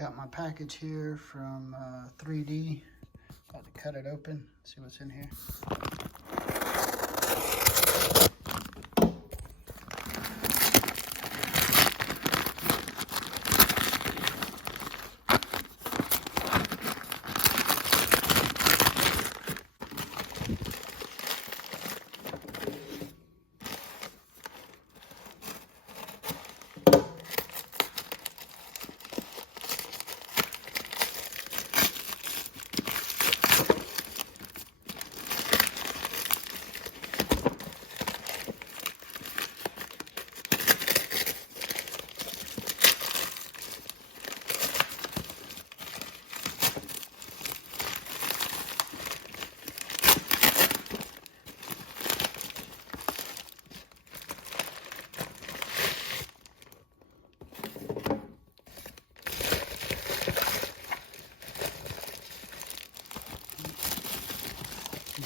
Got my package here from 3D. About to cut it open, see what's in here.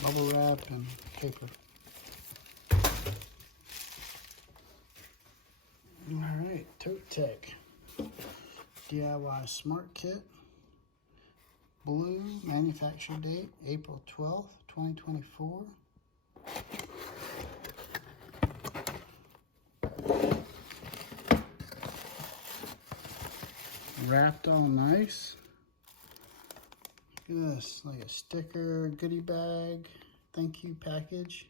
Bubble wrap and paper. Alright, ToteTek DIY Smart Kit. Blue, manufacture date April 12th, 2024. Wrapped all nice. Look at this, like a sticker, goodie bag, thank you package.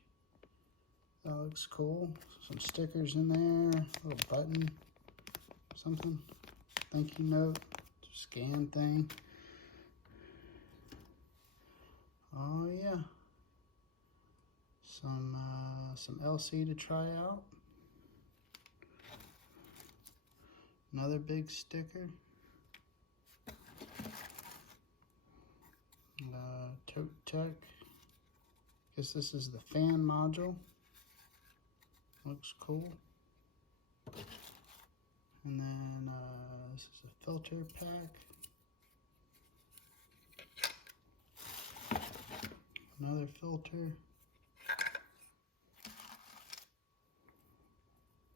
That looks cool. Some stickers in there, a little button, something, thank you note, scan thing. Oh yeah, some LC to try out. Another big sticker. ToteTek. Guess this is the fan module. Looks cool. And then this is a filter pack. Another filter.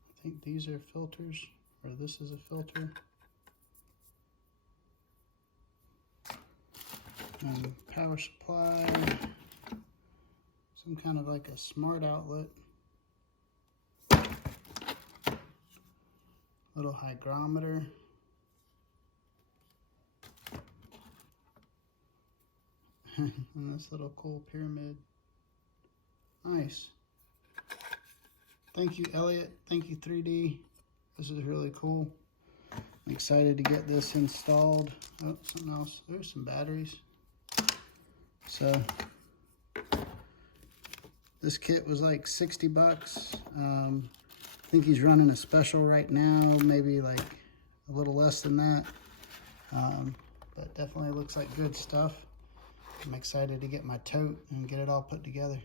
I think these are filters, or this is a filter. And power supply, some kind of like a smart outlet, little hygrometer, and this little cool pyramid. Nice. Thank you, Elliot. Thank you, 3D. This is really cool. I'm excited to get this installed. Oh, something else. There's some batteries. So this kit was like 60 bucks. I think he's running a special right now, maybe like a little less than that. But definitely looks like good stuff. I'm excited to get my tote and get it all put together.